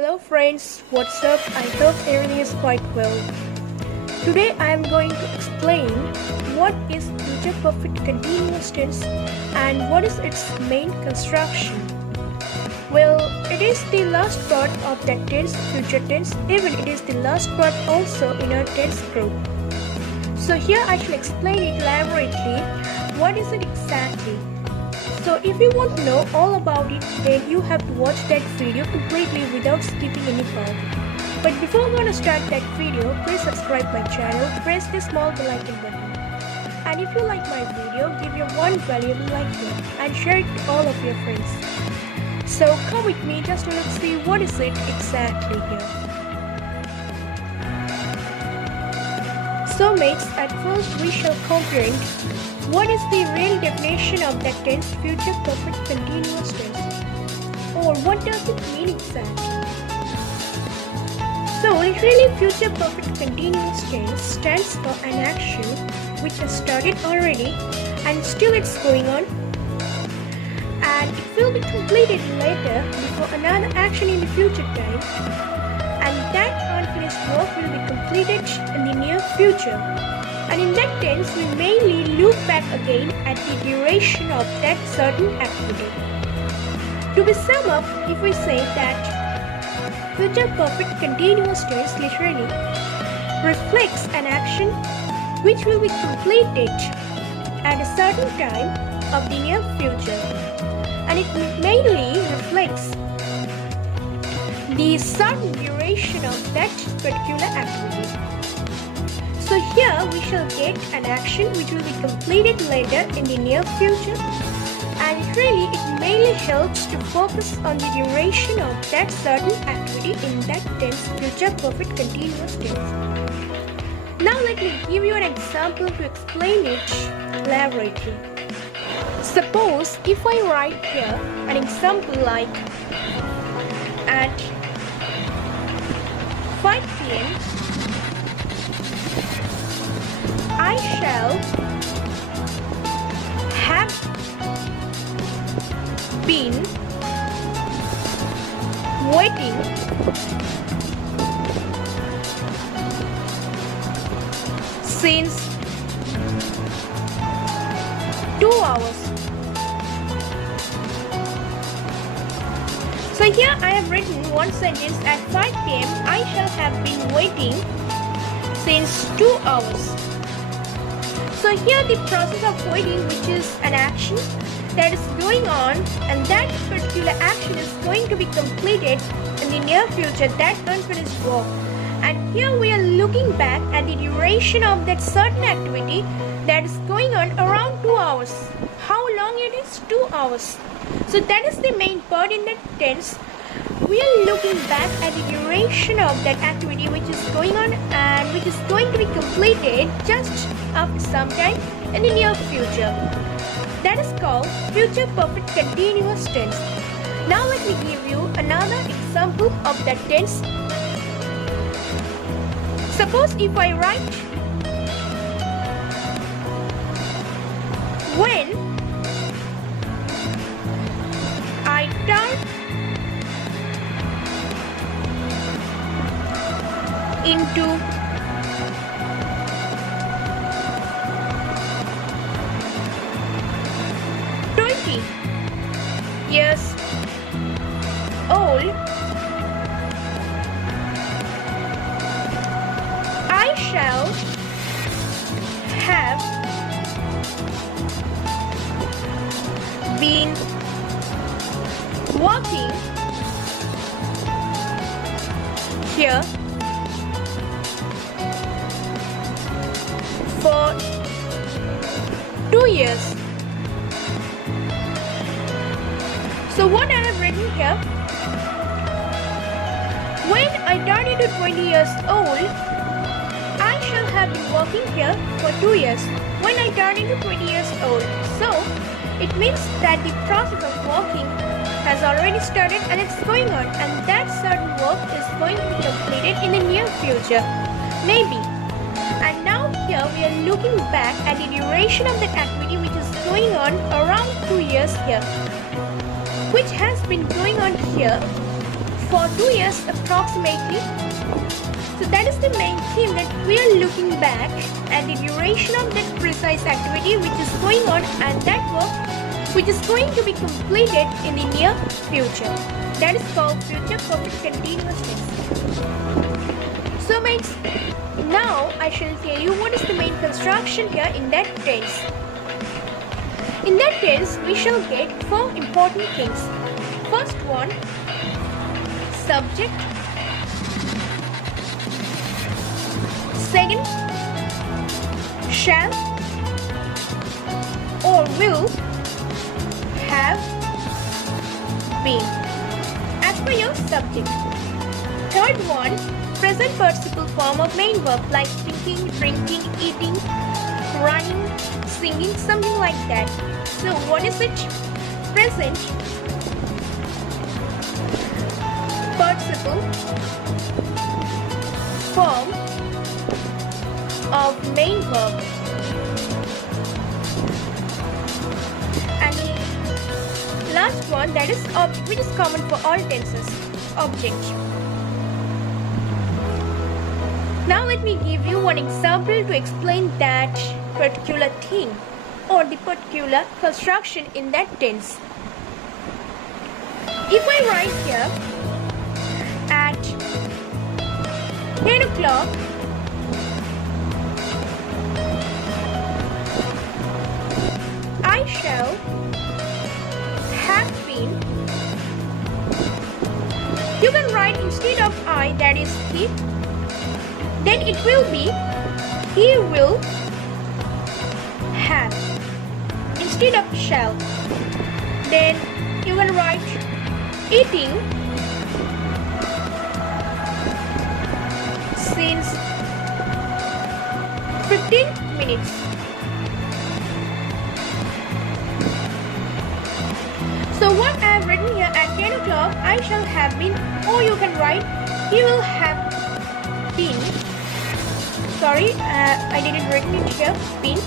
Hello friends, what's up? I hope everything is quite well. Today I am going to explain what is future perfect continuous tense and what is its main construction. Well, it is the last part of that tense, future tense, even it is the last part also in our tense group. So here I shall explain it elaborately. What is it exactly? So if you want to know all about it, then you have to watch that video completely without skipping any part. But before I'm gonna start that video, please subscribe my channel, press the small bell icon button. And if you like my video, give your one valuable like here and share it to all of your friends. So come with me just to let's see what is it exactly here. So mates, at first we shall comprehend what is the real definition of that tense, future perfect continuous tense, or what does it mean exactly? So literally future perfect continuous tense stands for an action which has started already and still it's going on, and it will be completed later before another action in the future time, and that unfinished work will be completed in the near future. And in that tense, we mainly look back again at the duration of that certain activity. To be sum up, if we say that future perfect continuous tense literally reflects an action which will be completed at a certain time of the near future, and it mainly reflects the certain duration of that particular activity. So here we shall get an action which will be completed later in the near future, and really it mainly helps to focus on the duration of that certain activity in that tense, future perfect continuous tense. Now let me give you an example to explain it elaborately. Suppose if I write here an example like at 5 p.m. I shall have been waiting since 2 hours. So here I have written one sentence at 5 p.m. I shall have been waiting since 2 hours. So here the process of waiting, which is an action that is going on, and that particular action is going to be completed in the near future, that unfinished work. And here we are looking back at the duration of that certain activity that is going on around 2 hours. How long it is? 2 hours. So that is the main part in that tense. We are looking back at the duration of that activity which is going on and which is going to be completed just after some time in the near future. That is called future perfect continuous tense. Now let me give you another example of that tense. Suppose if I write when I turn into 20 years old, I shall have been working here for 2 years. So what I have written here, when I turn into 20 years old, I shall have been working here for 2 years. When I turn into 20 years old, so it means that the process of working has already started and it's going on, and that certain work is going to be completed in the near future, maybe. And now here we are looking back at the duration of that activity which is going on around 2 years here, which has been going on here for 2 years approximately. So that is the main theme, that we are looking back at the duration of that precise activity which is going on, and that work which is going to be completed in the near future. That is called future perfect continuous tense. So mates, now I shall tell you what is the main construction here in that tense. In that tense, we shall get 4 important things. First one, subject. Second, shall or will have been as per your subject. Third one, present participle form of main verb like thinking, drinking, eating, running, singing, something like that. So what is it? Present participle form of main verb. And last one, that is object, which is common for all tenses, object. Now let me give you one example to explain that particular thing or the particular construction in that tense. If I write here at 10 o'clock I shall have been, you can write instead of I, that is he, then it will be he will have instead of shall. Then you can write eating since 15 minutes. So what I have written here, at 10 o'clock I shall have been, or you can write he will have been. Sorry, I didn't written it here, been.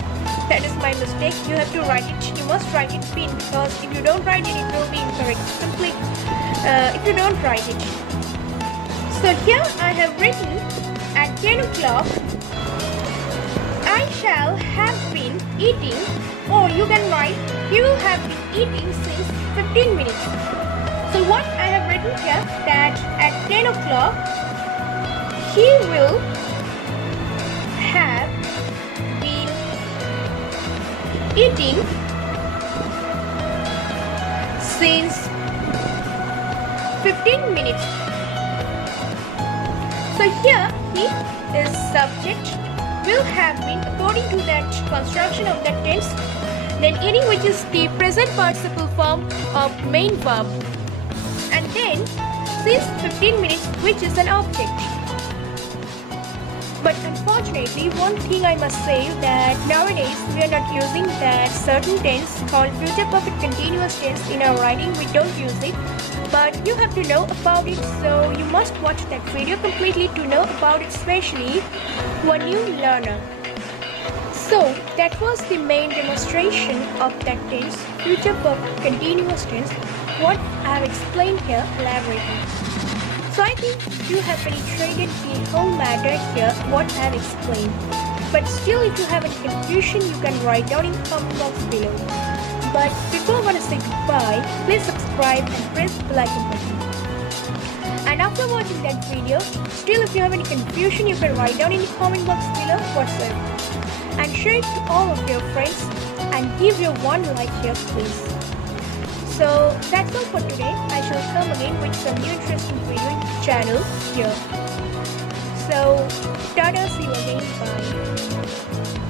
That is my mistake. You have to write it, you must write it been, because if you don't write it, it will be incorrect. Simply, if you don't write it. So here I have written at 10 o'clock I shall have been eating, or you can write he will have been eating since 15 minutes. So what I have written here, that at 10 o'clock he will have been eating since 15 minutes. So here he is subject, will have been according to that construction of that tense. Then eating, which is the present participle form of main verb, and then since 15 minutes, which is an object. But unfortunately, one thing I must say, that nowadays we are not using that certain tense called future perfect continuous tense in our writing. We don't use it, but you have to know about it, so you must watch that video completely to know about it, especially for new learner. So that was the main demonstration of that tense, future perfect continuous tense, what I have explained here elaborately. So I think you have penetrated the whole matter here, what I have explained. But still, if you have any confusion, you can write down in the comment box below. But before I want to say goodbye, please subscribe and press the bell icon button. And after watching that video, still if you have any confusion, you can write down in the comment box below whatsoever. And share it to all of your friends and give your one like here, please. So that's all for today. I shall come again with some new interesting video in the channel here. So, tada, see you again, bye.